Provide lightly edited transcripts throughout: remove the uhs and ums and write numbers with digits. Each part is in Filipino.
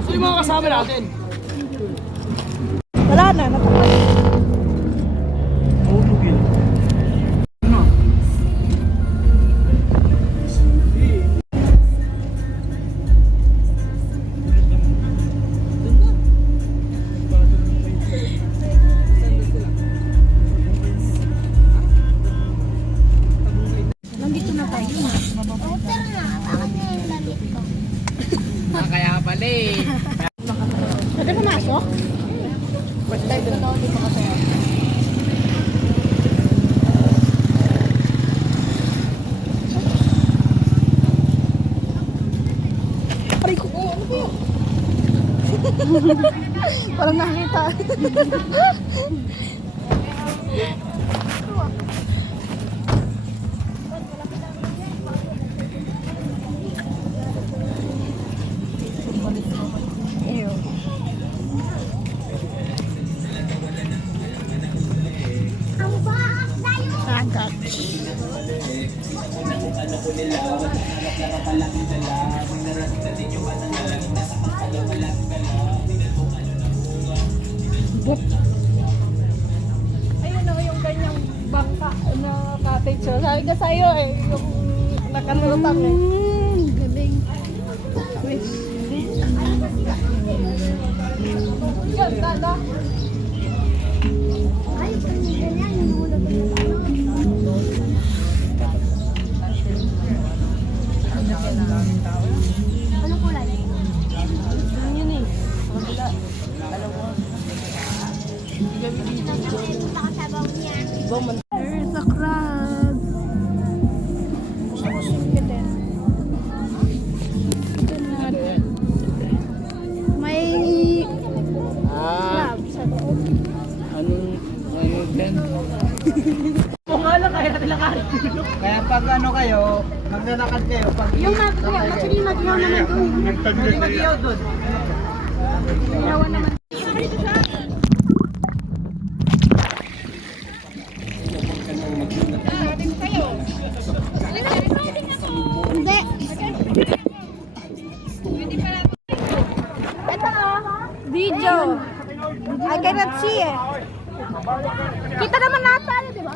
Sino yung mga kasama natin? Wala na, natapos. Tulog yun. Ano? Nandito na tayo. Kaya pala eh. Pwede pumasok? Pwede tayo doon ako dito kasi. Aray ko, ano ba yun? Parang nakita. Ew. Agad. Ayun o, yung ganyang bangka na cottage. So, sabi ko sa'yo eh, yung nakalutang eh. Galing. Yan, dada. Anong kulay? Yun eh. Kabila. Ibang man. There's a crab. Gusto ko singkitin. May crab sa loob. Anong ten? Kung nga lang, kaya natin lakarin. Kaya pag ano kayo, maglalakad kayo. Pag Yung mag-iyaw, actually mag-iyaw naman doon. Pwede mag-iyaw doon. Iyawan naman. Hindi. Ito video. I cannot see eh. Kita naman natin, di ba?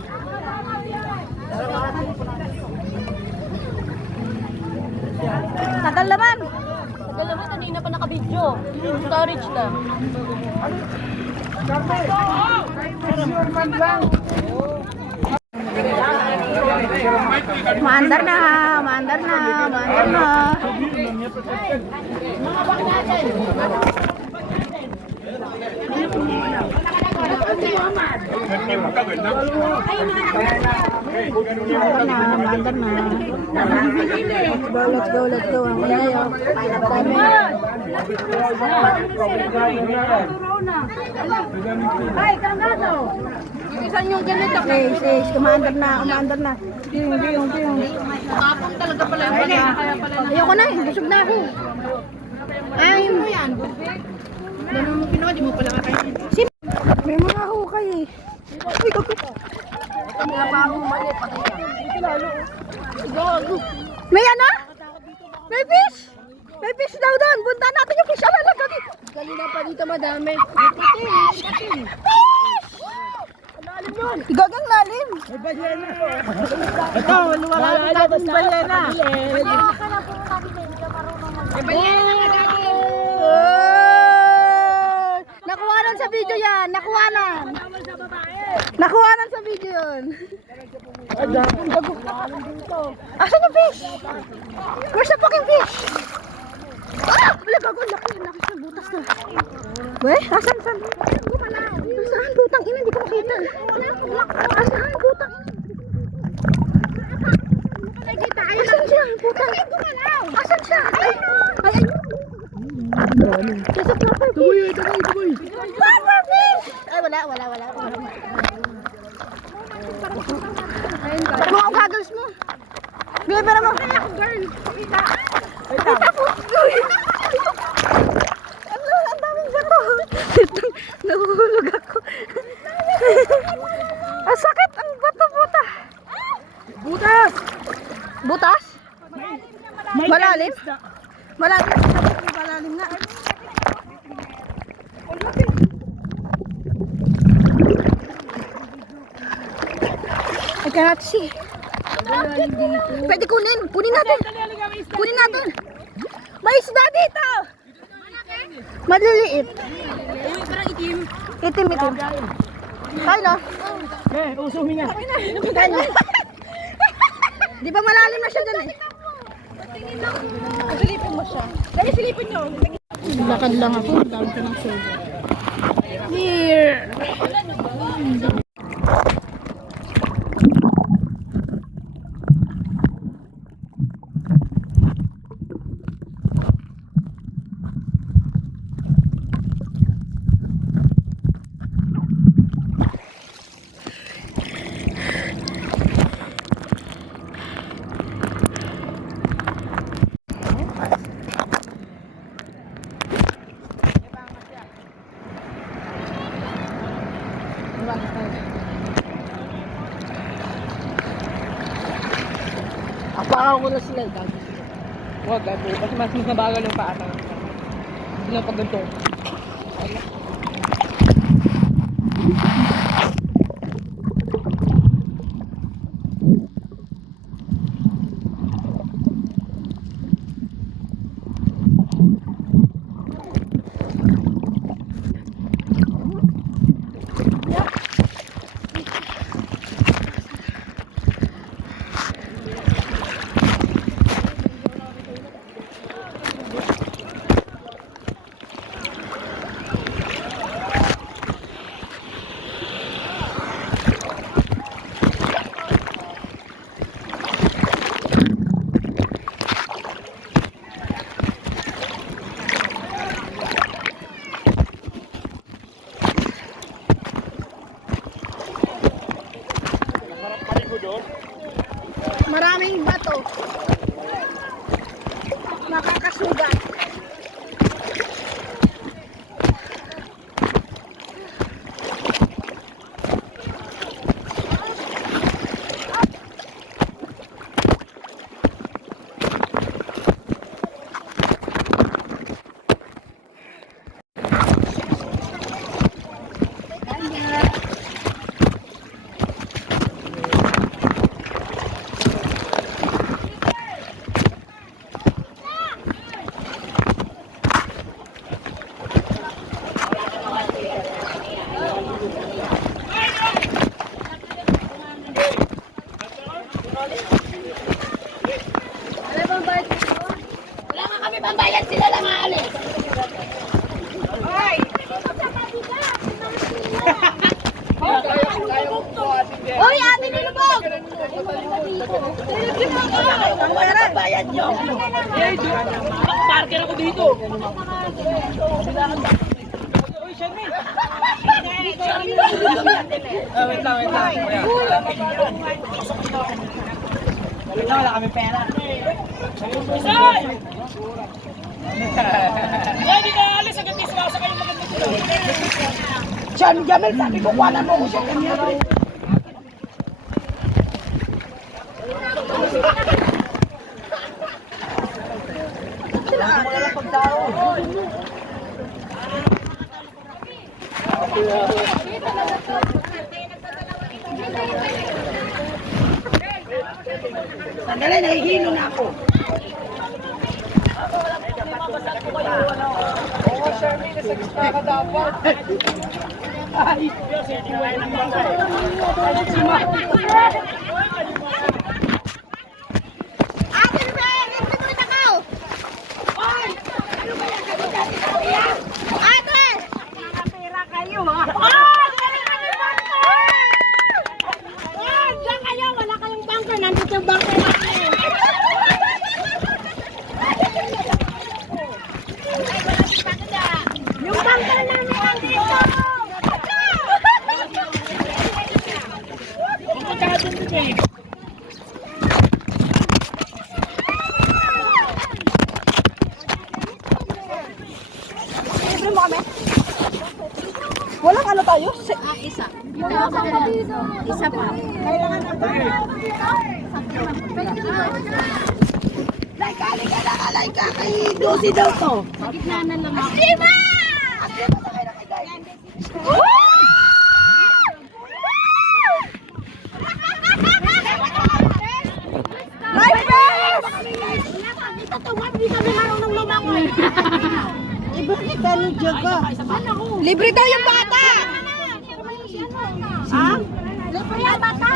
Tagal naman. Tagal naman, kanina pa naka-video. Storage na. Maandar na, maandar na, maandar na. Maandar na. Let's go, let's go. Ang ngayon. Dami. Ay, kangado! Yung isa yung ganito. Sis, umaandar na, umaandar na. Piyong. Kapong talaga pala yung pala. Kaya pala na. Ayoko na, busog na ako. Ay, Ano yan? Bubik? Ganun mo kinuha, di mo pala kakainin. may mga hukay eh. Uy, gago. May ano? May fish? May fish daw doon. Punta natin yung fish. Alala, gagi. Kanina pa dito madami. Fish! Gagang lalim. Ito, lumakas natin balyena. Nakuhanan sa video yan. Nakuhanan. Nakuhanan sa video yun. Asan yung fish? Where's the fucking fish? Ah! Wala, gago. Laki sa butas na. Weh, asan? Saan? Putang ina, hindi ko makita. Asan? Putang ina. Asan siya? Putang ina. Asan siya? Ay. Nasa flopper fish. Flopper fish! Ay, wala. Takbo ang goggles mo. Bigay pera mo. Girl. Ano, ang daming bato. Nahuhulog ako. Ang sakit ang bato, buta. Butas! Butas? Malalim? Malalim. Malalim nga. I cannot see. Pwede kunin. Kunin natin. Kunin natin. May isda dito. Maliliit. Itim. Ay no. Usumi nga. Ay no. Di ba malalim na siya dyan eh? Silipin mo siya. Dali, silipin nyo. Lakad lang ako. Dami ko ng soda. Here. Apakan ko na sila. Huwag, gabi. Kasi mas mabagal yung paata. Hindi na pag ganito. Maraming bato. Nakakasugat. Hoy, ate nilubog! Bayad nyo! Parker ako dito. Wait lang. Wala kami pera. Hindi ka alis, agad iswasa kayo maganda sila. John Jamel, sabi ko, wala mo ko siya kanya. Sandali, nahihilo na ako. Oo, Shermy, nasa gitna ka dapat. Ay, walang ano tayo? Isa. Isa pa. Kailangan na tayo. sakay ka kay Dosi daw to. Sa gitna na lang ako. Lima! Lima sakay na kay guys. My best! Ito to, ma'am. Di kami marunong lumangoy. Iba kita ni Jaga. Libre daw yung bata! Ha? Libre yung bata.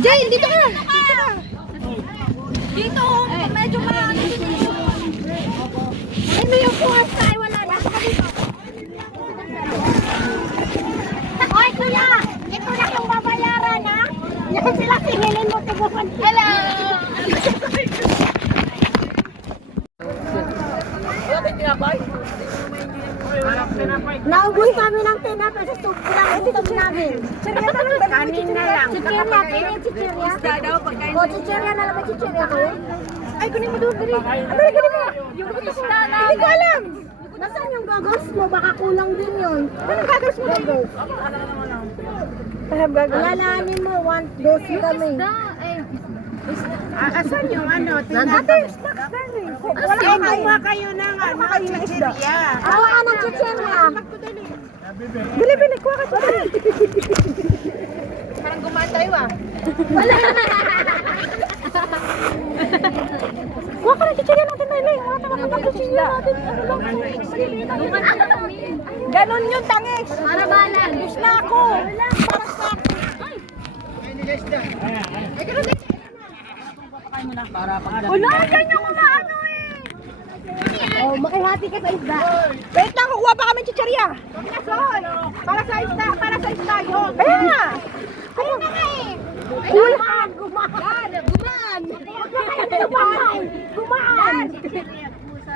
Jay, dito ka! Dito, medyo marami. Ano yung puwas ka? Ay, wala na. Oy, kuya! Ito na yung babayaran, ha? Yan sila singilin mo, tiguan. Hello! Naubos kami ng tinapay sa sobrang gutom namin. Kanina lang. Chichirya, kaya chichirya. Isda daw, pagkain. O, chichirya na lang. Chichirya kayo? Ay, kunin mo doon. Ano, kunin mo. Yung isda na. Hindi ko alam. Nasaan yung goggles mo? Baka kulang din yun. Ano yung goggles mo? Goggles. Alalahanin mo, 1 dose kami. Asan yung ano? Ate, snacks na rin. Wala kayo ng ano, chichirya. Awa ka ng chichirya. Bili, kuha ka chichirya. Parang gumaan tayo, ah. Kuha ka ng chichirya natin, Maylay. Wala ka ng chichirya natin. Ano lang? Ganon yun, tangis. Para balag. Gusto na ako. Para sa wala, ganyan ko na ano eh. Oh, makihati ka sa isda. Wait lang, kukuha pa kami chichirya. Para sa isda yun. Ayan nga. Ayun na nga eh. Kulang. Gumaan.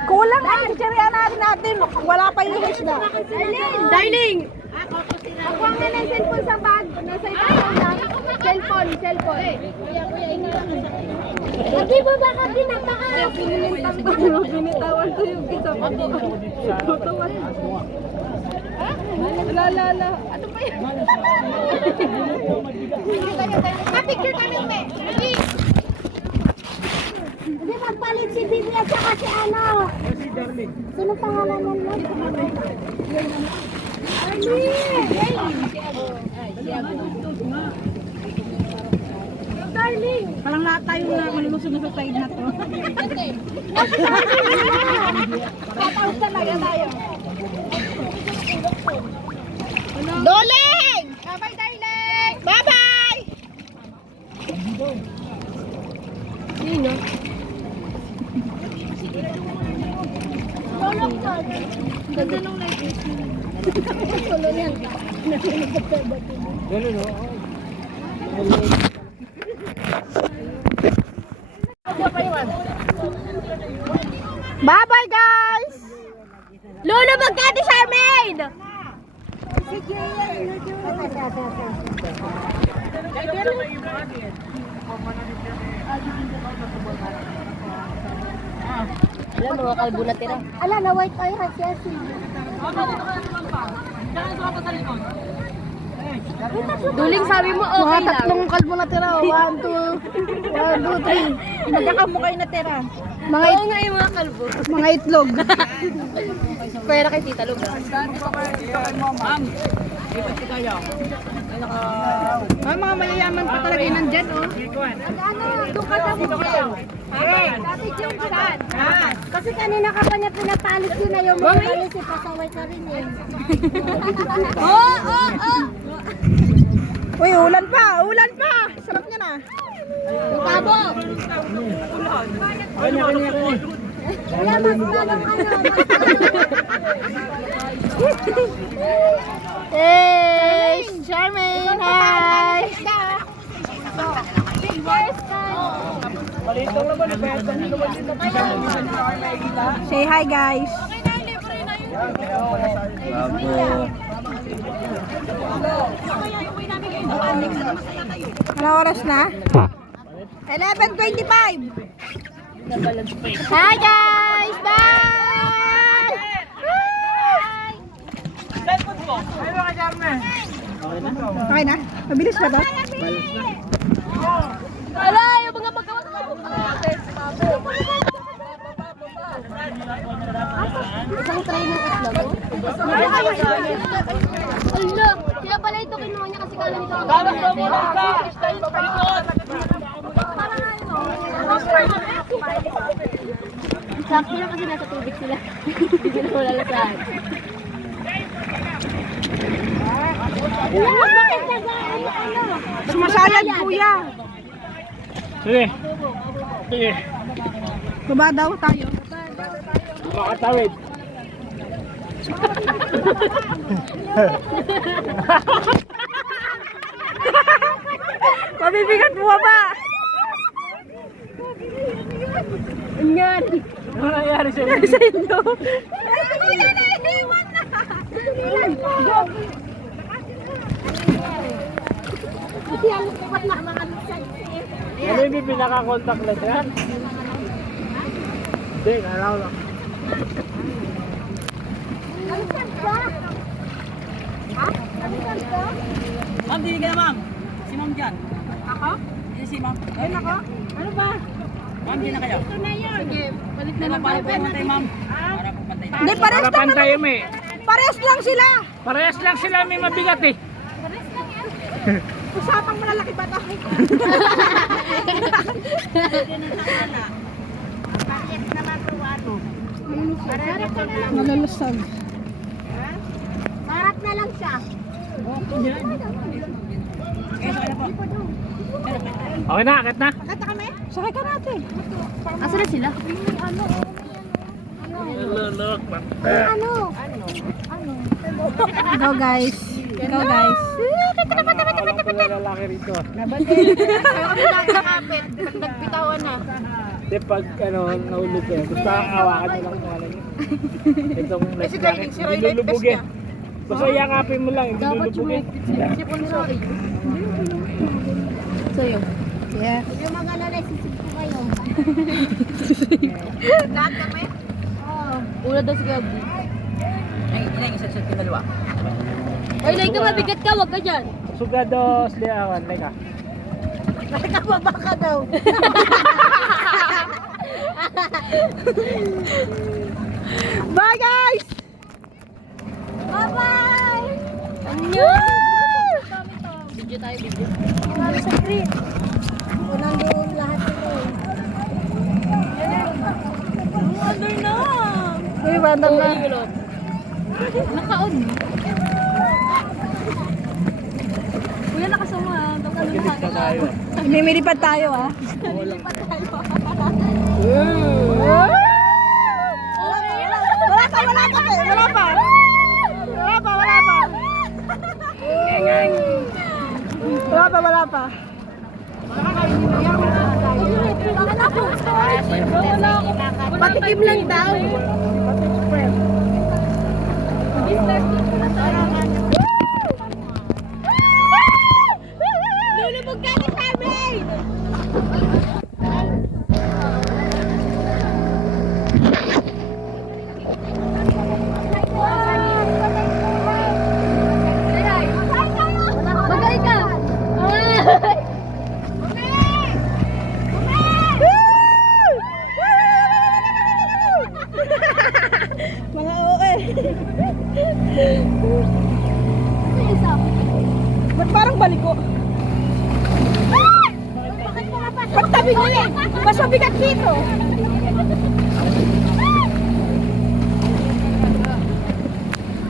Kulang ang chichirya natin. Wala pa yung isda. Darling. Ako nga ng cellphone sa bag. Nasa itayo lang. Cellphone. Kuya, ingat. Lagi mo baka pinapaka. Binitawan ko yung isa pa. Lala. Ano ba yun? Kapicture kami, ume. Hindi magpalit si Bibi at saka si ano. Sino pangalan mo? Darling. Parang lahat tayo na malulusog sa side na to. Tataos talaga tayo. Doling! Bye-bye, darling. Bye-bye! Nino. Tulong ko. Ganda nung light. Tulong yan. Ganun, no? Bye-bye, guys! Lolo, magkati Charmaine! Alam, mga kalbo na tira. Ala, na white oil kasi. Duling sabi mo, Mga okay lang. tatlong kalbo na tira. 1, 2, 3. Nagkakamukay na tira. Mga, Oo nga yung mga kalbo. mga itlog. Pwera kay Tita Lug. Ay, mga mayayaman pa talaga yung nandyan, oh. Ano, doon ka sa mukha. Hey, dati yung saan? Kasi kanina ka pa niya pinapalis yun na yung mga palis, ipasaway ka rin eh. Oo. Uy, ulan pa! Sarap niya na. Tabo. Wala, mas lalong ano. Hey, Charmaine! Hi! Big boys ka. Say hi, guys. Ano oras na? 11:25. Hi, guys! Bye! Okay na? Mabilis ba to? Ala, yung mga magkawa. Ala, kaya pala ito kinuha niya kasi kala nito. Sakto lang kasi nasa tubig sila. Hindi sila malalasahan. Bakit Sumasayad, kuya. Sige. Sige. Baba daw tayo. Makatawid. Mabibigat mo ba? Nangyari. Ano nangyari sa inyo? Sa inyo. Ano yung pinaka-contact na yan? Hindi, nalaw lang. Ma'am, dili ka na ma'am. Si ma'am dyan. Ako? Hindi si ma'am. Ayun ako. Ano ba? Ma'am, di na kayo. Ito na yun. Sige, balik na lang. Para po pantay ma'am. Para po pantay. Hindi, Para pantay yung may. Parehas lang sila. Parehas lang sila, may mabigat eh. Usapang malalaki ba tayo? Malalasag. Marap na lang siya. Okay na, akit na. Sakay ka natin. Asa na sila? Ano? Go guys. Go guys. Walang pula lalaki rito. Kami lang sa kapit. Nagbitawan na. Hindi, pag nahulog kayo, basta hawakan nyo lang kung ano nyo. Itong life jacket, hindi lulubugin. Basta yakapin mo lang, hindi lulubugin. Sa'yo. Yeah. Yung mga lalay, sisip ko kayo. Lahat kami? Oo. Una daw si Gabi. Ay, ilang isa sa dalawa. Ay, like ka mabigat ka, wag ka dyan. Sugados, liawan, leka. Nakababa ka daw. Bye guys! Bye-bye! Anyo! Video tayo, video. Ano sa green? Unang doon lahat ito. Mother na! Uy, bandang na. Nakaon. Kuya, nakasama. Pagkilig na tayo. Mimilipad tayo ah. Wala pa, wala pa. Wala pa. Wala pa, wala pa. Wala pa, wala pa. Patikim lang daw. Lulubog ka ni Sabi! Magay ka! Mga OA. Ba't parang baliko? Pagtabi mo yan! Mas mabigat dito!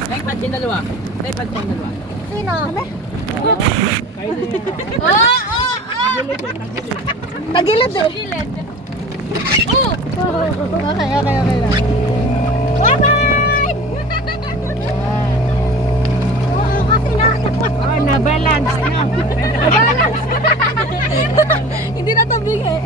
Ay, pad yung dalawa. Ay, pad yung dalawa. Sino? Kayo na yan. Tagilid eh. Gilid. Okay, okay, okay lang. Bye-bye! Oo, kasi Na-balance na. na-balance. Hindi na tabing eh.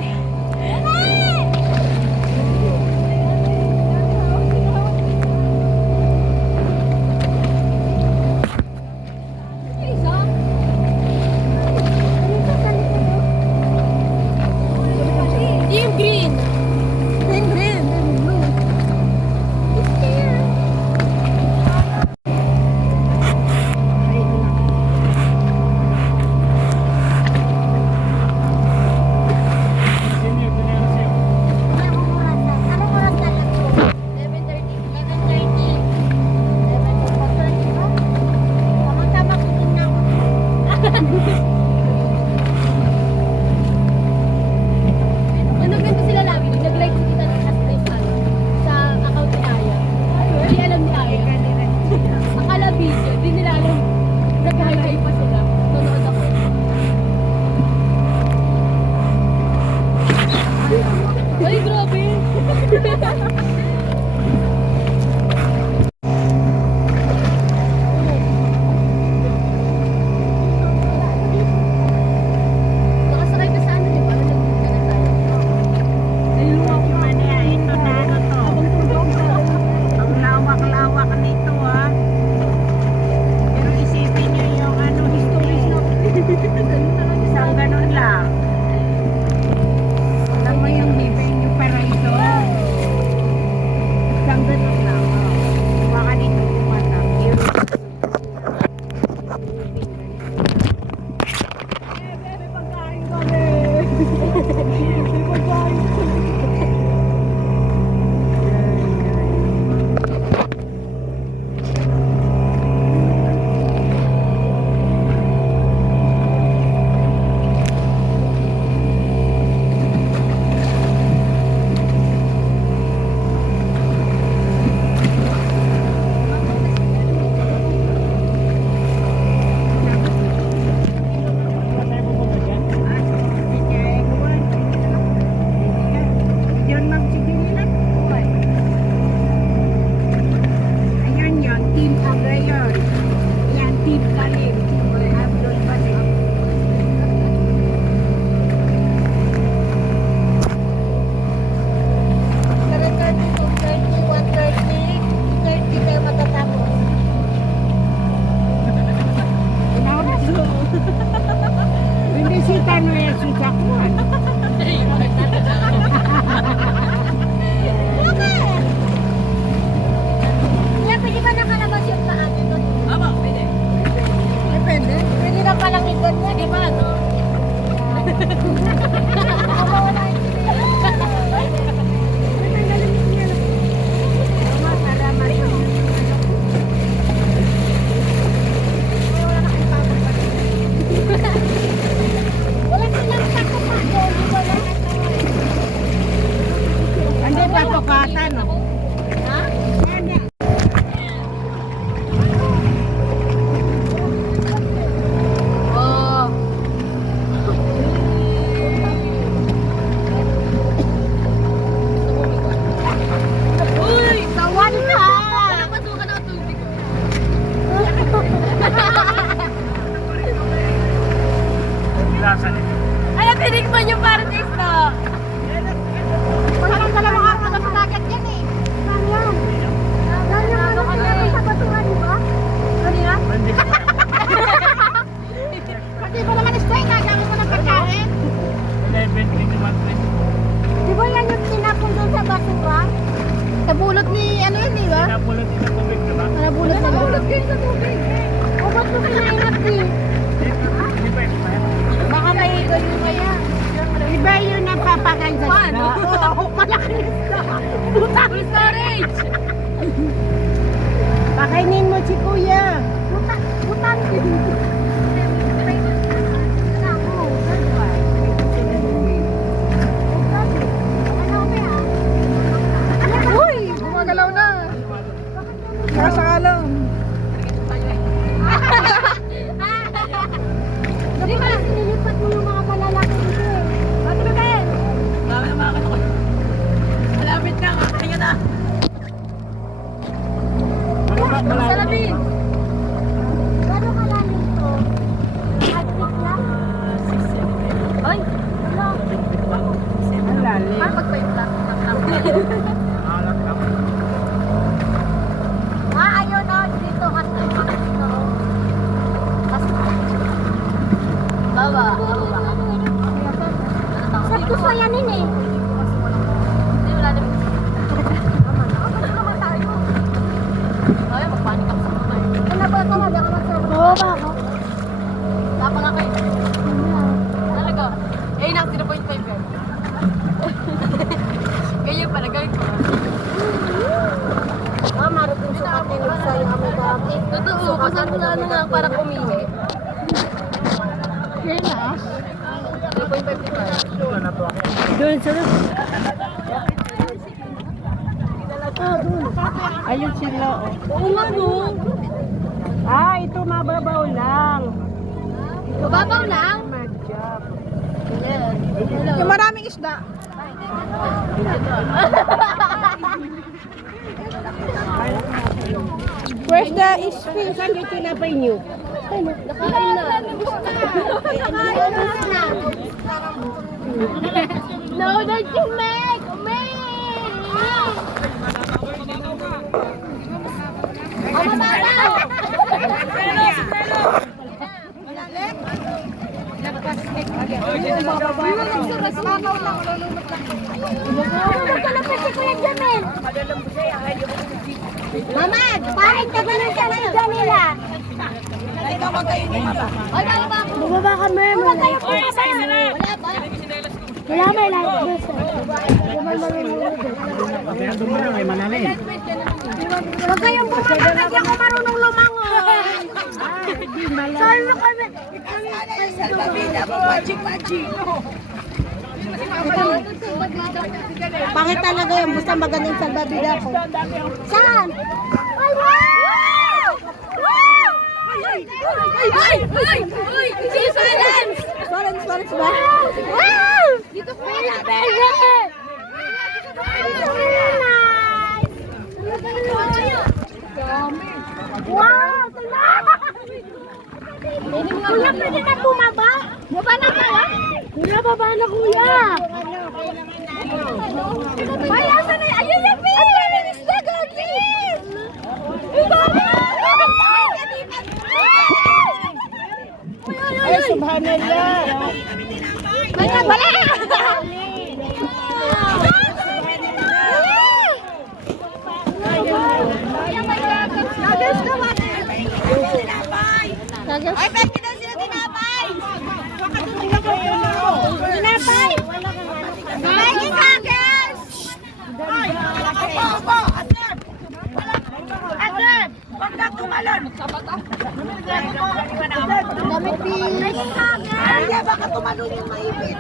Team green. Green, green. Senior, senior, senior. Nakasakay ka sa ano, di ba? Ang lawak-lawak nito ah. Pero isipin niyo yung ano, history no. Isang ganun lang. Alam mo yung living yung paraiso. Isang ganun lang. Oh. Baka dito kumata. Ayan yun, Team Agayon. Ayan, Team Kalim. Abdul Kalim. Binisita mo yan si Jackman. Kaya pwede ba nakalabas yung paa nito? Aba, pwede. Depende. Pwede na palang iganyan. Di ba, no? Wala yung wala silang takot pa doon. Wala na Hindi pa pukatan. ha? Oh. Uy! Tawan ka! Napasukan ang tubig. Lasa nito. Ay, tinikman yung parties na. Wala nang dalawang araw na kakagat yan eh. Saan yan? Saan yung ano kaya sa batuhan, di ba? Ano yan? Pati ba naman straight na? Dami mo ng pagkain? 11:21. Di ba yan yung tinapon doon sa basura? Sa bulot ni ano yun, di ba? Napulot din sa tubig, diba? Nabulot na bulot kayo sa tubig. O ba't mo kinainap eh? Hindi pa expire. Baka may ganyan kaya. Iba yun ang papaganda Paano? sila. Oo, malaki isda. Butang storage! Pakainin mo si kuya. Butang din. Uy! Gumagalaw na. Kasakalam. Di ba? Sinilipat mo yung mga malalaki dito eh. Ba't ba Ben? Dami na mga ko. Malapit na, kaya na. Salamin! Gano'ng kalalim to? 5 feet lang? Ay! Ano? Ang lalim. Parang mag-5 lang. Alat lang. Ayun o. Dito. Kasi dito. Kasi baba. Saan ko sayanin eh? Hindi, wala naman. Bakit naman tayo? Ay, magpanik ako sa kamay. Ano ba ito? Hindi ako magsabi. Oo ba ako? Tapa nga kayo. Talaga. Eh, nang 0.5 yan. Ganyan pala, gawin ko. Marupin sukatin sa yung aming dati. Totoo, pasan ko na nga parang umihi. Kaya na. 0.5 Wala na to ako. Doon sila. Ayun sila. Oo nga no. Ito mababaw lang. Mababaw lang? Madjab. Yung maraming isda. Where's the fish? Saan yung tinapay niyo? Nakain na. No, don't you make me! Mama, mama! Mama, parang tagalan ka na yung nila. Ikaw magkain dito. Bumaba kami. Wala tayo po Isa na. Wala may life vest. Huwag kayong bumaba kasi ako marunong lumangoy. Sabi mo kami. Pangit talaga yung basta magandang salbabida ko. Saan? Ay, wow! Wow! Ay! Silence! Florence ba? Wow! Dito po yung baby! Wow! Kuya, pwede na bumaba? Baba na kaya? Kuya, baba na kuya. Ay, asan na? Ayun yung fish! Ang daming isda, Gagi! Ang dami! Ay, subhanallah. Wala! Nagas naman! Nagas. Ay, pwede daw sila tinapay! Tinapay! Ay, nagas! Ay, opo, asan? Asan? Huwag ka tumalon! Damit fish! Ay, baka tumalon yung maibit!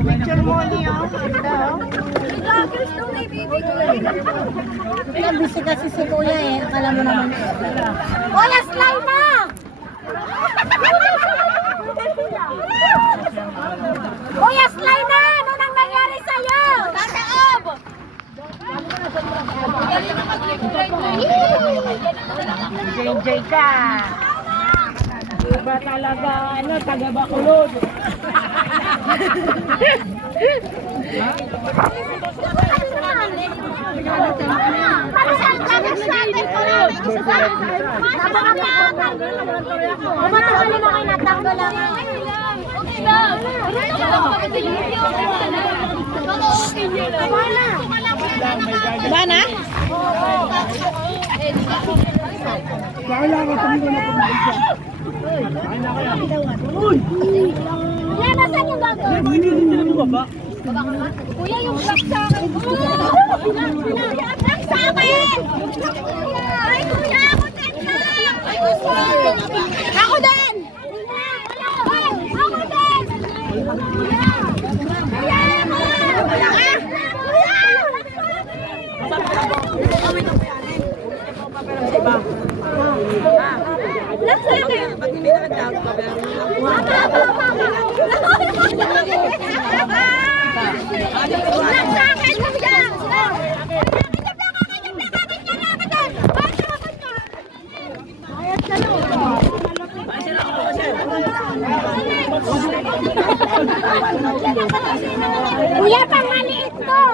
Picture mo niyo. Nagagos daw na ibibigay. Busy kasi si kuya eh. Akala mo naman. Kuya, slide na! Kuya, slide na! Ano nang nangyari sa'yo? Tataob! JJ ka. Iba talaga, taga Bacolod. Para sa tagas natin ko lang. Matagal na kayo natanggal lang. Okay lang. Ba na? Kuya, nasan yung bago? Kuya, yung black sa akin. Black sa akin! Ay, kuya, ako din lang! Ako din! Ako din! Kuya! Kuya! Black sa akin! Pag hindi na nagkakabayaran Black sa akin! Kuya! Kuya, pang maliit to!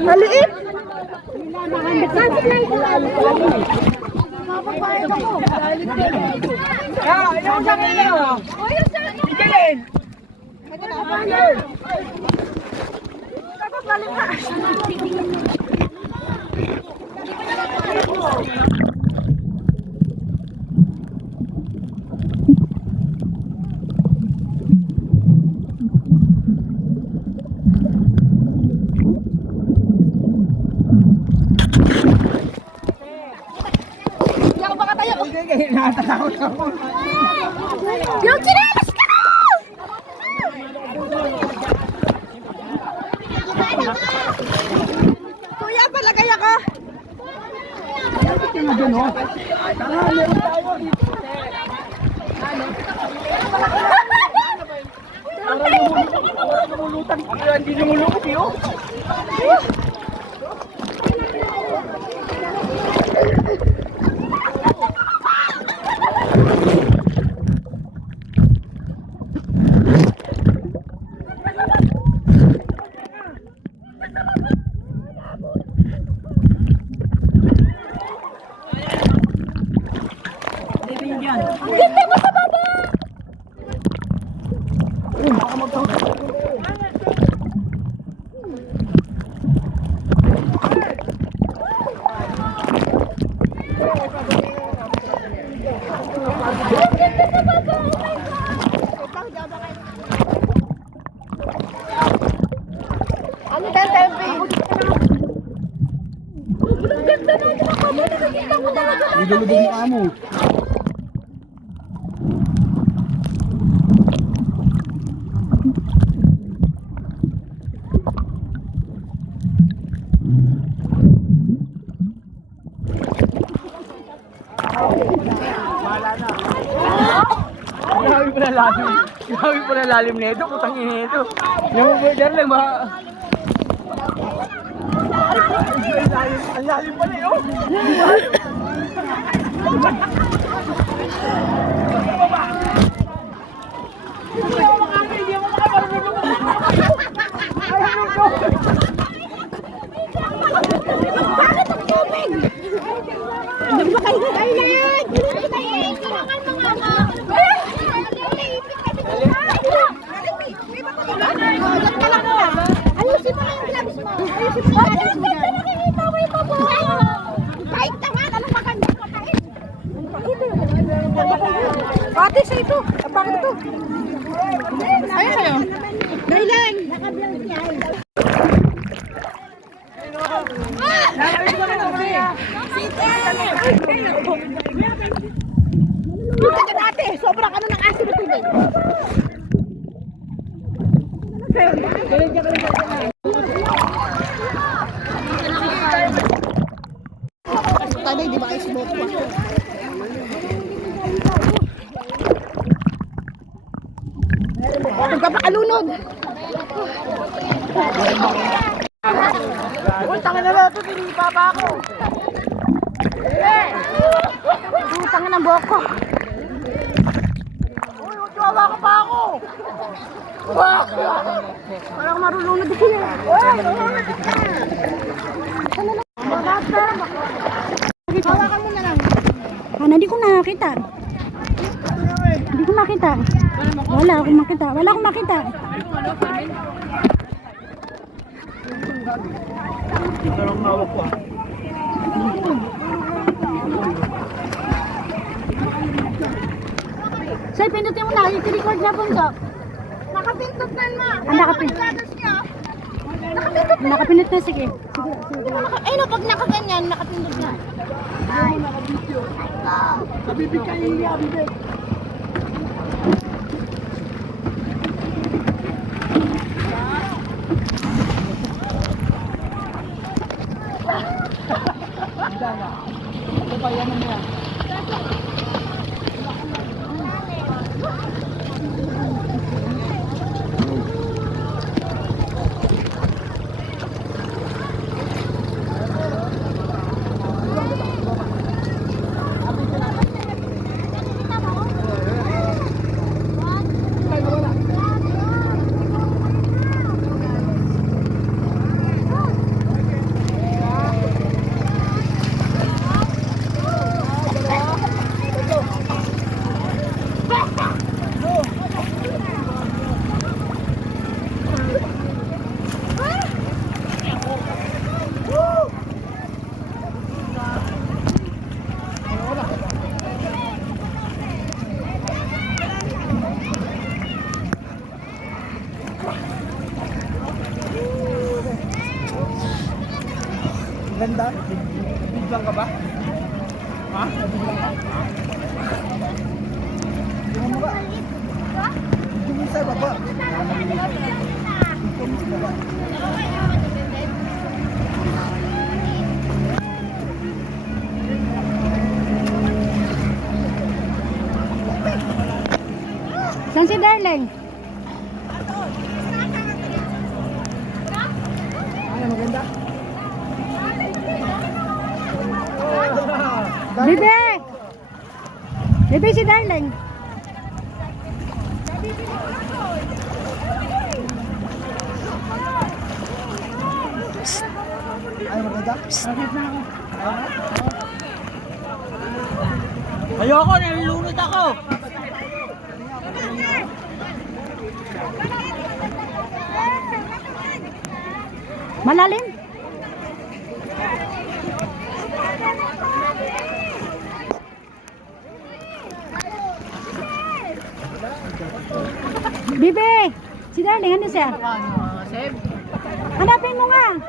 Maliit. Saan sila ito? Yung sa kanya. Ikalin. Yung chinelas ka! Kuya, palagay ako. Ah! Hindi lumulubog yun. Hindi yan. Ganda mo sa baba! Ano ba, Tepe? Ang ganda na ito ako. Nakikita ko talaga. Nilulubog yung amo. Grabe pala lalim. Grabe pala lalim nito. Putang ina nito. Yung burger lang ba? Ang lalim pala yun. Bakit ang tubig? Ano ba kayo? Kailan! Ayusin mo na yung gloves mo. Ayusin mo na yung gloves mo. Nakikita ko yung babo. Kahit tama, anong maganda ka kahit? Ate, sa ito. Bakit ito? Ayun sa'yo. Kailan? Naka-vlog niya. Luta ka dati! Sobrang ano ng asin na tubig! Tanay, di ba kayo smoke pa? Magpapakalunod! Tangin na lang ito, pinipa pa ako! Tangin ng buhok ko! Uy, magjawa ka pa ako! Parang marulunod din yun! Hawakan mo na lang! Ano, hindi ko nakakita! Hindi ko makita! Wala akong makita! Wala akong makita! Ito lang hawak ko. Say, pindutin mo na. I-record na po ito. Nakapindot na ma. Nakapindot. Nakapindot na. Nakapindot na, sige. Ay no, pag nakaganyan, nakapindot na. Kabibig kayo niya, bibig. Ganda? Biglang ka ba? Ha? Biglang ka? Yung mo ba? Yung sa baba. Yung sa baba. Saan si Darling? Bibi si Darling. Ayoko, nalulunod ako. Malalim. Bibi! Si Darling, ano siya? Hanapin mo nga.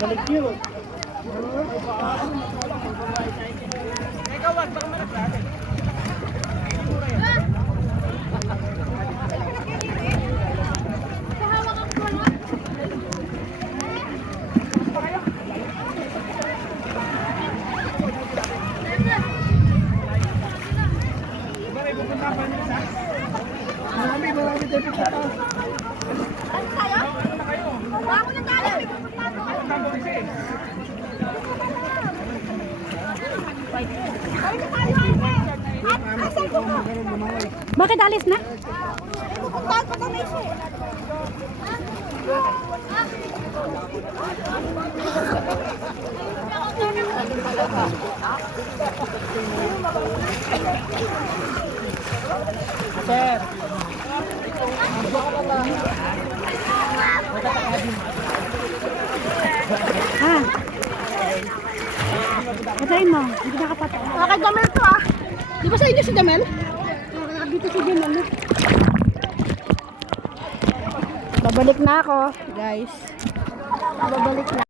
Balik yun. Marami tayo pupunta. Bakit alis na? Sir. Ah. Patayin mo. Hindi ka kapatay. Kay Jamel to ah. Di ba sa inyo si Jamel? Dito si Jamel. Babalik na ako, guys. Babalik na.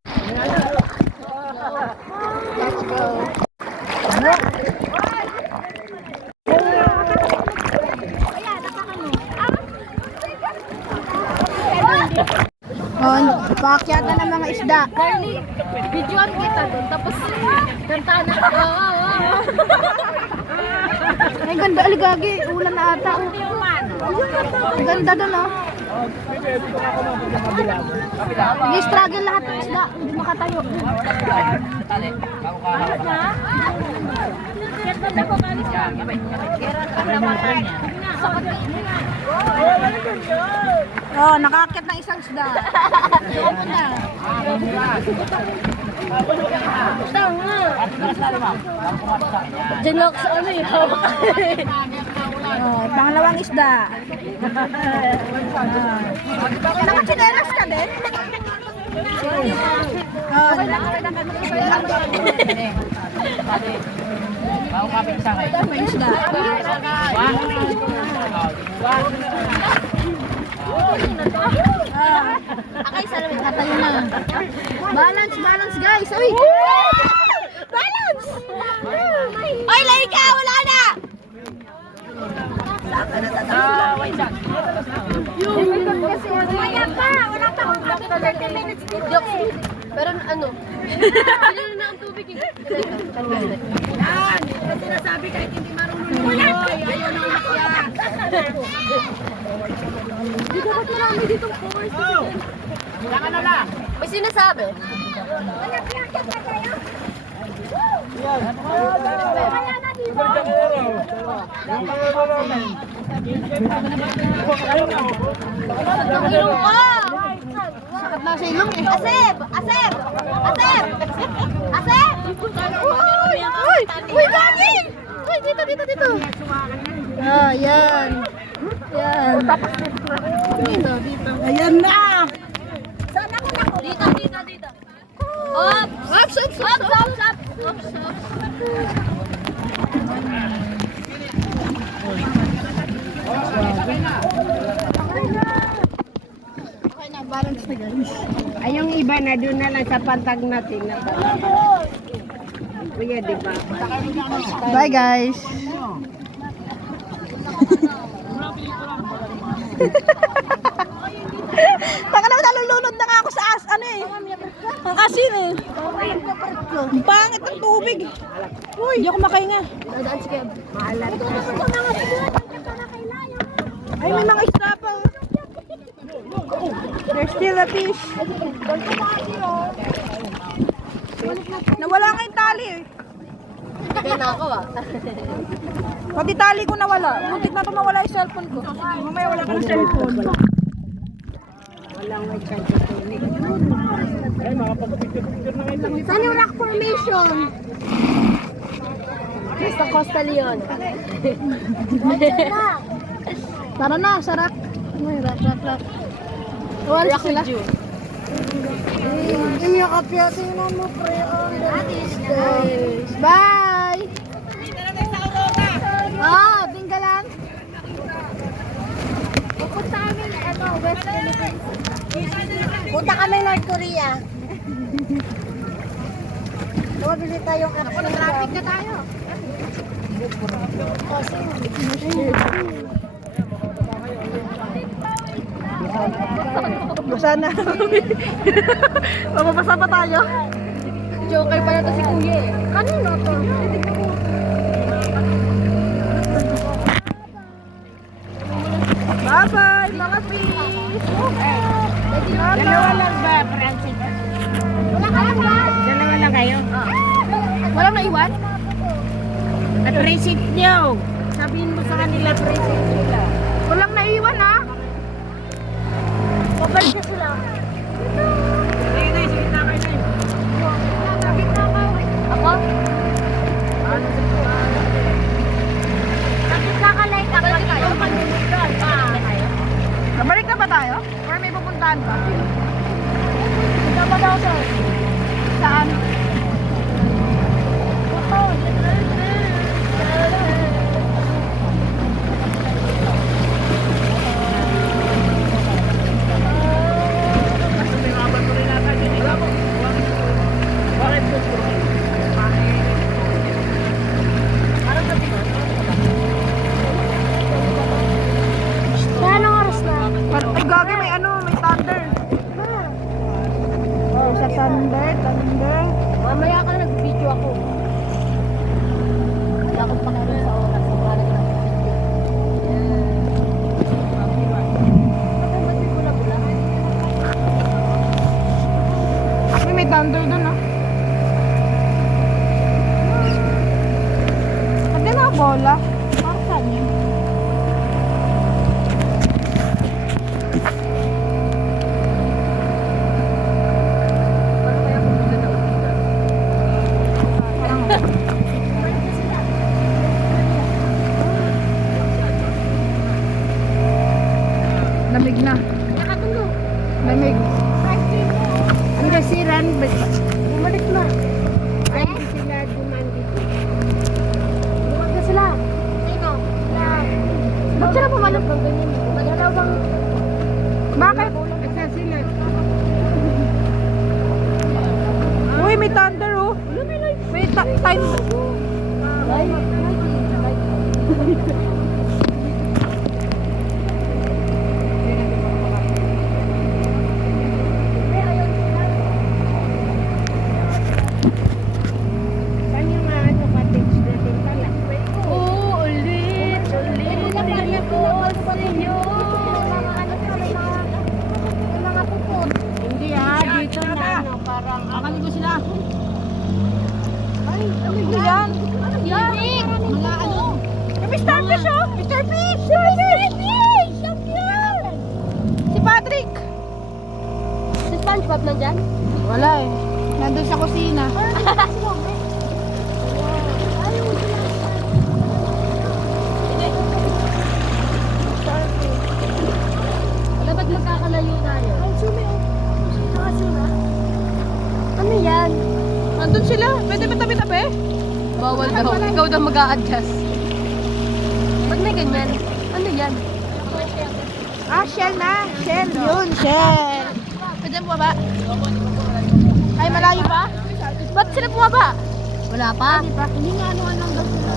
Let's go. Paakyat na ng mga isda. Videoan kita doon. Tapos, kanta na. Ay, ganda aligagi. Ulan na ata. Ang ganda doon, oh. Ni-struggle lahat ng isda. Hindi makatayo. Oh, nakakit ng isang isda. Diyan mo na. Diyan lang sa ano eh. Oh, pangalawang isda. Nakachinelas ka din? Oh, may isda. Akay sa lamin. Katayo na. Balance, balance guys. Uy! Balance! Oy, Laika! Wala na! Kaya pa! Wala pa akong 30 minutes dito eh. Pero ano? Pinalo na ang tubig eh. Yan! Kasi sinasabi kahit hindi marunong lumoy. Ayaw na umakyat. Dito ba't marami ditong forest? May sinasabi? Ang ilong ko! Sakit na sa ilong eh. Asep! Asep! Asep! Asep! Uy! Uy! Uy, gagi! Uy, dito, dito, dito. Ah, yan. Yan. Dito, dito. Ayan na! Saan ako na? Dito, dito, dito. Ops! Ops, ops, Ops, ops, ops! Ops, ops. Okay na, balance na guys. Ay, yung iba na doon na lang sa pantag natin na Kuya, di ba? Bye guys. Taka naman nalulunod na nga ako sa ano eh. Ang asin eh. Ang pangit ng tubig. Uy, hindi ako makahinga. Dadaan si Kev. Maalat. fish. Nawala nga yung tali eh. Hindi na ako ah. Pati tali ko nawala. Muntik na ito mawala yung cellphone ko. Mamaya wala ka ng cellphone. Ay, makapag-picture na kayo. Saan yung rock formation? Basta coastal yun. Tara na, sarap. May rock. Wala sila. Yung kapya, tingnan mo pre. Bye! Ah, tinggalan. Pupunta kami West Philippines. Punta kami North Korea. Bili tayong traffic na tayo. Basa na. Mapapasa pa tayo. Joker pala to si Kuya eh. Kanino to? Bye-bye, mga fish. Dalawa lang ba, Francis? Wala ka lang ba? Dalawa lang kayo? Walang naiwan? At receipt nyo. Sabihin mo sa kanila, receipt nila. Walang naiwan ha? Pabalik na sila. Ako? Bakit nakalight ako? Yung pag-umigal pa. Nabalik na ba tayo? Or may pupuntahan pa? Ito ba daw sir? Saan? Anong oras na? Ay, gagi, may ano, may thunder. Oh, sa thunder. Mamaya ka na nag-video ako. Wala akong pakialam sa oras. Wala na. Ay, may thunder dun ah. Hindi na bola. Para saan yun? Lamig na. Lamig. Ang kasiran, Bumalik na. ay sila dumandi. Bumalik na sila. Sino? Ba't sila pumalap ng ganyan? Dalawang... Bakit? Asa sila? Uy, may thunder oh. May time. Saan yung ano, cottage natin pala? Oo, ulit. Pinapalya ko sa inyo. May mga pupot. Hindi dito na ano, parang Akanin ko sila. Ay, lamig na yan. Yan. Mga ano? May starfish oh. Mr. Fish. Si Patrick. Si SpongeBob nandyan? Wala eh. Nandun sa kusina. Wala ba't magkakalayo tayo? Ay, sumi oh. Ano yan? Nandun sila. Pwede ba tabi-tabi? Bawal daw. Ikaw daw mag-a-adjust. Ba't may ganyan? Ano yan? Ah, shell na. Shell. Yun, shell. Pwede mo ba? Ay, malayo pa? Ba't sila bumaba? Wala pa? Hindi nga ano lang daw sila.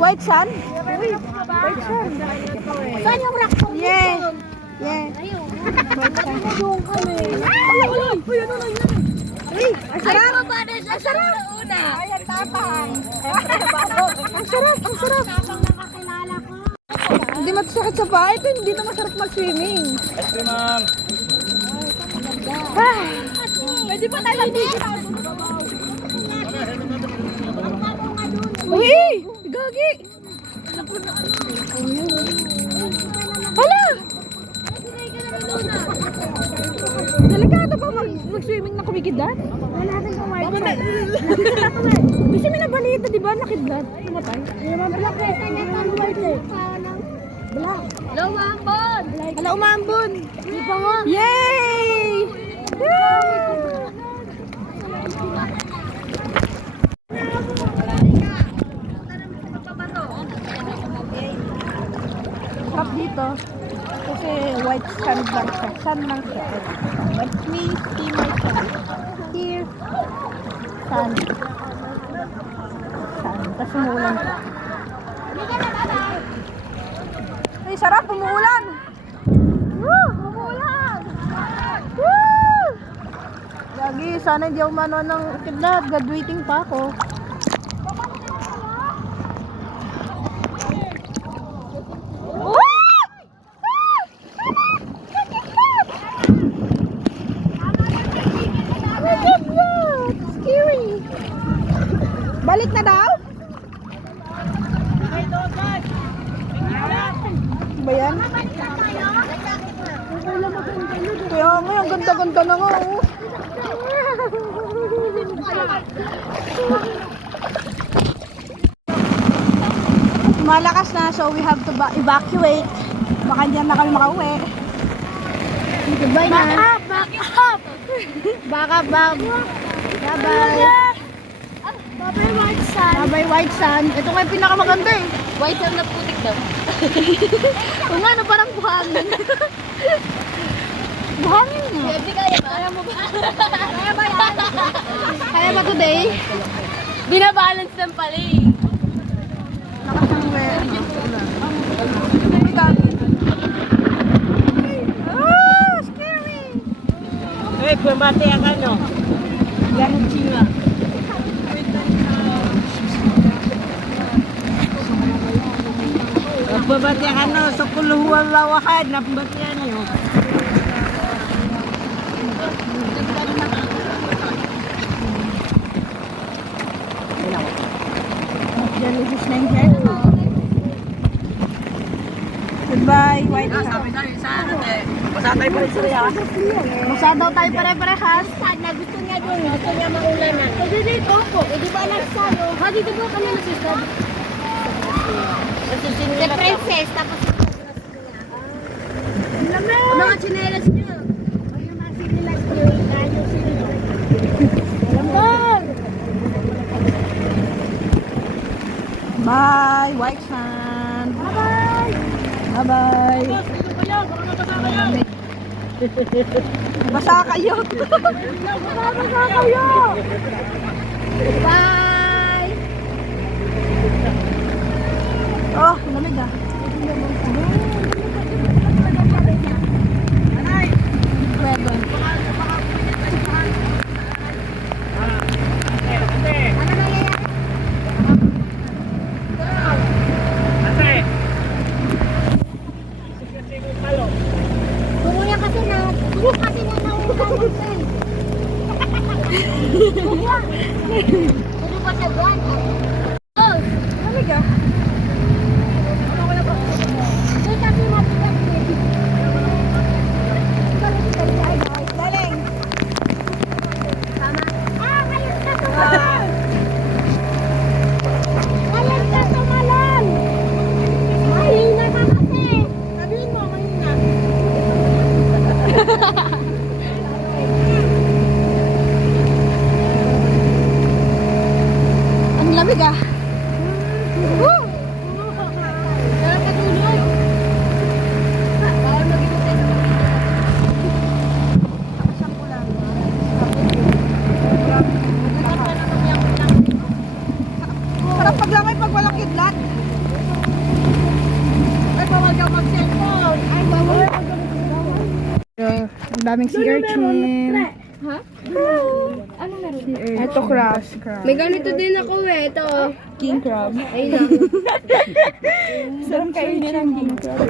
White sun? Saan yung rock song? Yeah. Yeah. Doon kami. Ang sarap! Ang sarap! Ay, ang tapang. Ang sarap! Ang sarap! Tapang nakakilala ko. Hindi masakit sa paa. Ito hindi na masarap mag-swimming. Ice cream, ma'am. Pwede ba tayo dito? Uy! Gagi! Hala! Delikado ba mag-swimming na kumikidlat? Wala natin kumain. Kasi may nabalita, di ba? Nakidlat. Tumatay. Black eh. Ang white eh. Black. Lumambon! Hala, umambon! Hindi pa nga. Yay! Woo! Sarap dito. Kasi white sand lang siya. Sand lang siya. White clay, steamer siya. Here, sand. Sand. Tapos umuulan siya. Ay, sarap! Umuulan! Woo! Umuulan! Woo! Lagi, sana hindi ako mano ng kidlat. Graduating pa ako. Balik na daw? Ba yan? Kaya ngayon, ganda-ganda na nga. Oh. Malakas na, so we have to evacuate. Baka diyan na kami makauwi. Goodbye na. Back up! Back up, Bob. Bye-bye. Bye-bye, White Sun. Bye-bye, White Sun. Ito kayo pinakamaganda eh. White sun na putik daw. Kung ano, parang buhangin. Buhangin nga. Baby, kaya ba? Kaya mo ba? Kaya ba yan? Kaya ba today? Binabalance ng pala eh. Lakas ng wear. Oh, scary! Eh, pumati ang ano. Ganun singa. Pagbabati ang ano, sa kuluhuan lawakan, napabatian nyo. Jellyfish na yung head. Goodbye, White Sun. Sabi tayo sa ano eh. Basta tayo pa rin sila. Masa daw tayo pare-parehas. Na gusto niya doon. Gusto niya maulanan. Pwede dito po. Pwede ba nagsalo? Ha, dito ba kami nagsasalo? The princess. Tapos mga chinelas niyo. Yung mga chinelas niyo. Kaya sila. Lambar! Bye, White Sun. Bye-bye! Bye-bye. Basa kayo. Bye-bye kayo! Bye! Oh, lamig ah. Weather. Ano nangyayari? Ate! Kumuya kasi na nauulan siya eh. Kumuya. Pwede pa siya buwan. Oh! Lamig ah. Doon Ang daming sea urchin. Ha? Ano meron? Ito crab. May ganito din ako eh. Ito. King crab. Ayun lang. Sarap kainin ang king crab.